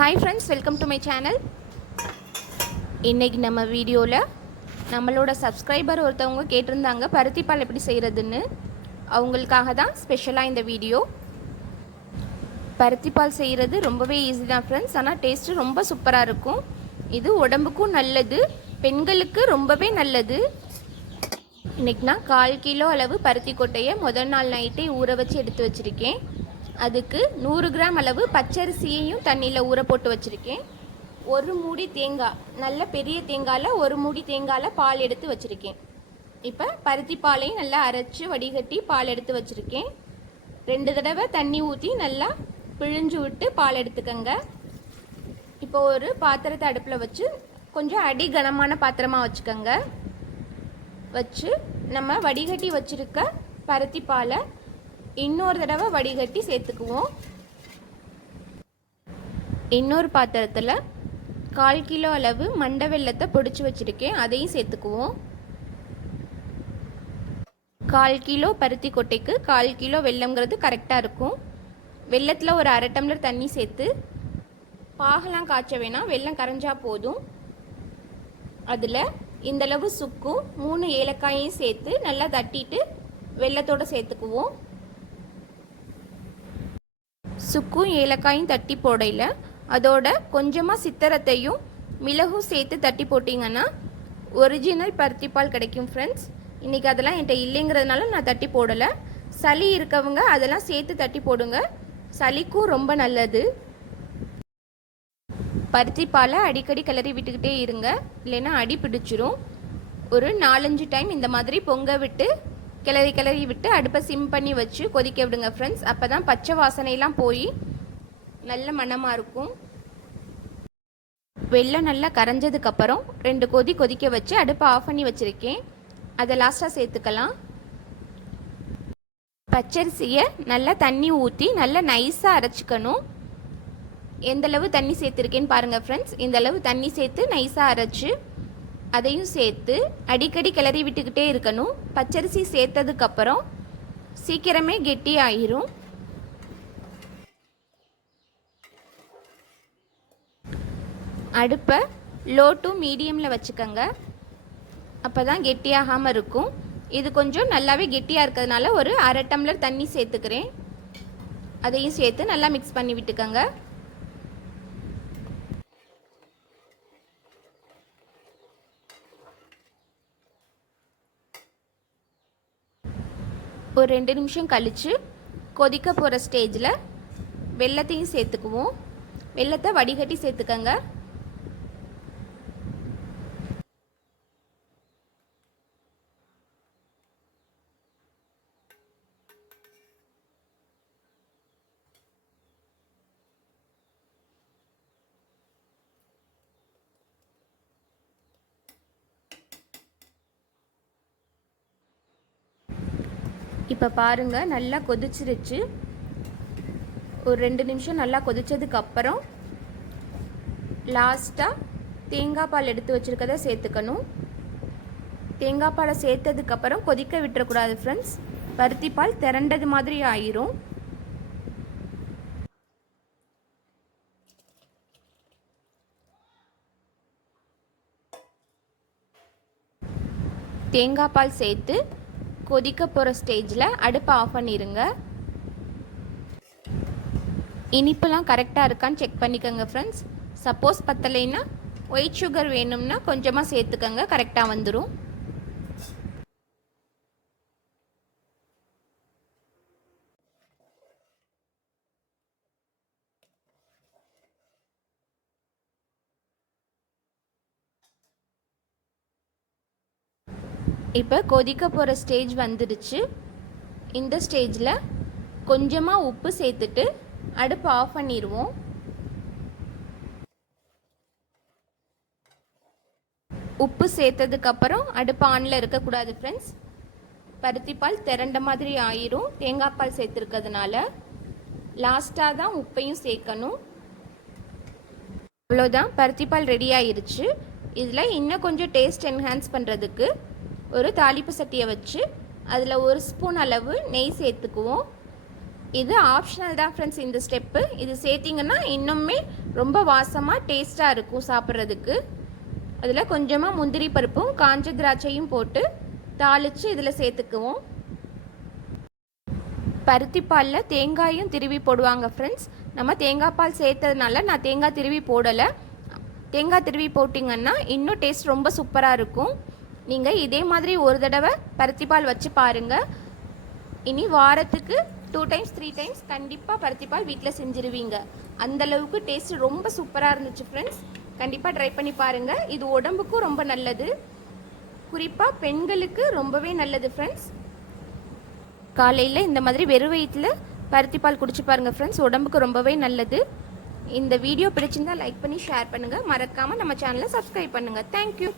Hi friends, welcome to my channel. இன்னைக்கு நம்ம வீடியோல நம்மளோட சப்ஸ்கிரைபர் ஒருத்தவங்க கேட்டிருந்தாங்க பருத்தி பால் எப்படி செய்யறதுன்னு. அவங்களுக்காக தான் ஸ்பெஷலா இந்த வீடியோ. பருத்தி பால் செய்யறது ரொம்பவே ஈஸி தான் ஃப்ரெண்ட்ஸ். ஆனா டேஸ்ட் ரொம்ப சூப்பரா இருக்கும். இது உடம்புக்கும் நல்லது, பெண்களுக்கு ரொம்பவே நல்லது. இன்னைக்கு நான் 1/4 கிலோ அளவு பருத்தி கொட்டையை முதல் நாள் நைட்டே ஊற வச்சு எடுத்து வச்சிருக்கேன். அதுக்கு 100 கிராம் அளவு பச்சரிசியையும் தண்ணியில் ஊற போட்டு வச்சுருக்கேன். ஒரு மூடி தேங்காய், நல்ல பெரிய தேங்காயில் ஒரு மூடி தேங்காயில் பால் எடுத்து வச்சுருக்கேன். இப்போ பருத்தி பாலையும் நல்லா அரைச்சி வடிகட்டி பால் எடுத்து வச்சுருக்கேன். 2 தடவை தண்ணி ஊற்றி நல்லா பிழிஞ்சு விட்டு பால் எடுத்துக்கங்க. இப்போ ஒரு பாத்திரத்தை அடுப்பில் வச்சு கொஞ்சம் அடி கனமான பாத்திரமாக வச்சுக்கோங்க. வச்சு நம்ம வடிகட்டி வச்சுருக்க பருத்தி பாலை இன்னொரு தடவை வடிகட்டி சேர்த்துக்குவோம். இன்னொரு பாத்திரத்தில் 1/4 கிலோ அளவு மண்டை வெல்லத்தை பொடிச்சு வச்சுருக்கேன், அதையும் சேர்த்துக்குவோம். 1/4 கிலோ பருத்தி கொட்டைக்கு 1/4 கிலோ வெல்லம்ங்கிறது கரெக்டாக இருக்கும். வெல்லத்தில் ஒரு 1/2 டம்ளர் தண்ணி சேர்த்து பாகெல்லாம் காய்ச்ச வேணாம், வெல்லம் கரைஞ்சா போதும். அதில் இந்தளவு சுக்கும் 3 ஏலக்காயையும் சேர்த்து நல்லா தட்டிட்டு வெல்லத்தோடு சேர்த்துக்குவோம். சுக்கும் ஏலக்காயும் தட்டி போடையில் அதோட கொஞ்சமாக சித்திரத்தையும் மிளகும் சேர்த்து தட்டி போட்டிங்கன்னா ஒரிஜினல் பருத்தி பால் கிடைக்கும் ஃப்ரெண்ட்ஸ். இன்றைக்கி அதெல்லாம் என்கிட்ட இல்லைங்கிறதுனால நான் தட்டி போடலை. சளி இருக்கவங்க அதெல்லாம் சேர்த்து தட்டி போடுங்க, சளிக்கும் ரொம்ப நல்லது. பருத்தி பாலை அடிக்கடி கிளறி விட்டுக்கிட்டே இருங்க, இல்லைன்னா அடி பிடிச்சிரும். ஒரு 4-5 டைம் இந்த மாதிரி பொங்க விட்டு கிளறி விட்டு அடுப்பை சிம் பண்ணி வச்சு கொதிக்க விடுங்க ஃப்ரெண்ட்ஸ். அப்போ தான் பச்சை வாசனையெல்லாம் போய் நல்ல மணமாக இருக்கும். வெல்லம் நல்லா கரைஞ்சதுக்கப்புறம் 2 கொதி கொதிக்க வச்சு அடுப்பை ஆஃப் பண்ணி வச்சுருக்கேன். அதை லாஸ்ட்டாக சேர்த்துக்கலாம். பச்சரிசியை நல்லா தண்ணி ஊற்றி நல்லா நைஸாக அரைச்சிக்கணும். எந்தளவு தண்ணி சேர்த்துருக்கேன்னு பாருங்கள் ஃப்ரெண்ட்ஸ். இந்தளவு தண்ணி சேர்த்து நைஸாக அரைச்சி அதையும் சேர்த்து அடிக்கடி கிளறி விட்டுக்கிட்டே இருக்கணும். பச்சரிசி சேர்த்ததுக்கப்புறம் சீக்கிரமே கெட்டி ஆயிரும். அடுப்பை லோ டு மீடியமில் வச்சுக்கோங்க, அப்போ தான் கெட்டியாகாமல் இருக்கும். இது கொஞ்சம் நல்லாவே கெட்டியாக இருக்கிறதுனால ஒரு 1/2 டம்ளர் தண்ணி சேர்த்துக்கிறேன். அதையும் சேர்த்து நல்லா மிக்ஸ் பண்ணி விட்டுக்கோங்க. ஒரு 2 நிமிஷம் கழித்து கொதிக்க போகிற ஸ்டேஜில் வெல்லத்தையும் சேர்த்துக்குவோம். வெல்லத்தை வடிகட்டி சேர்த்துக்கங்க. இப்போ பாருங்கள், நல்லா கொதிச்சிருச்சு. ஒரு 2 நிமிஷம் நல்லா கொதிச்சதுக்கப்புறம் லாஸ்ட்டாக தேங்காய் பால் எடுத்து வச்சுருக்கதை சேர்த்துக்கணும். தேங்காய் பாலை சேர்த்ததுக்கப்புறம் கொதிக்க விட்டுறக்கூடாது ஃப்ரெண்ட்ஸ், பருத்தி பால் திரண்டது மாதிரி ஆயிரும். தேங்காய் பால் சேர்த்து கொதிக்க போகிற ஸ்டேஜில் அடுப்பை ஆஃப் பண்ணிடுங்க. இனிப்பெல்லாம் கரெக்டாக இருக்கான்னு செக் பண்ணிக்கோங்க ஃப்ரெண்ட்ஸ். சப்போஸ் பத்தலைன்னா ஒயிட் சுகர் வேணும்னா கொஞ்சமாக சேர்த்துக்கோங்க, கரெக்டாக வந்துடும். இப்போ கொதிக்க போகிற ஸ்டேஜ் வந்துடுச்சு. இந்த ஸ்டேஜில் கொஞ்சமாக உப்பு சேர்த்துட்டு அடுப்பு ஆஃப் பண்ணிடுவோம். உப்பு சேர்த்ததுக்கப்புறம் அடுப்பு ஆனில் இருக்கக்கூடாது ஃப்ரெண்ட்ஸ். பருத்தி பால் திரண்ட மாதிரி ஆயிரும் தேங்காய் பால் சேர்த்துருக்கிறதுனால. லாஸ்ட்டாக தான் உப்பையும் சேர்க்கணும். அவ்வளோதான், பருத்தி பால் ரெடி ஆயிருச்சு. இதில் இன்னும் கொஞ்சம் டேஸ்ட் என்ஹான்ஸ் பண்ணுறதுக்கு ஒரு தாளிப்பு சட்டியை வச்சு அதில் 1 ஸ்பூன் அளவு நெய் சேர்த்துக்குவோம். இது ஆப்ஷனல் தான் ஃப்ரெண்ட்ஸ் இந்த ஸ்டெப்பு. இது சேர்த்திங்கன்னா இன்னுமே ரொம்ப வாசமாக டேஸ்ட்டாக இருக்கும் சாப்பிட்றதுக்கு. அதில் கொஞ்சமாக முந்திரி பருப்பும் காஞ்ச திராட்சையும் போட்டு தாளித்து இதில் சேர்த்துக்குவோம். பருத்தி பாலில் தேங்காயும் திருவி போடுவாங்க ஃப்ரெண்ட்ஸ். நம்ம தேங்காய் பால் சேர்த்ததுனால நான் தேங்காய் திருவி போடலை. தேங்காய் திருவி போட்டிங்கன்னா இன்னும் டேஸ்ட் ரொம்ப சூப்பராக இருக்கும். நீங்கள் இதே மாதிரி ஒரு தடவை பருத்தி பால் வச்சு பாருங்கள். இனி வாரத்துக்கு 2 டைம்ஸ் 3 டைம்ஸ் கண்டிப்பாக பருத்தி பால் வீட்டில் செஞ்சுருவீங்க. அந்தளவுக்கு டேஸ்ட் ரொம்ப சூப்பராக இருந்துச்சு ஃப்ரெண்ட்ஸ். கண்டிப்பாக ட்ரை பண்ணி பாருங்கள். இது உடம்புக்கும் ரொம்ப நல்லது, குறிப்பாக பெண்களுக்கு ரொம்பவே நல்லது ஃப்ரெண்ட்ஸ். காலையில் இந்த மாதிரி வெறும் வயிற்றில் பருத்தி பால் குடிச்சு பாருங்கள் ஃப்ரெண்ட்ஸ், உடம்புக்கு ரொம்பவே நல்லது. இந்த வீடியோ பிடிச்சிருந்தால் லைக் பண்ணி ஷேர் பண்ணுங்கள். மறக்காமல் நம்ம சேனலை சப்ஸ்கிரைப் பண்ணுங்கள். தேங்க்யூ.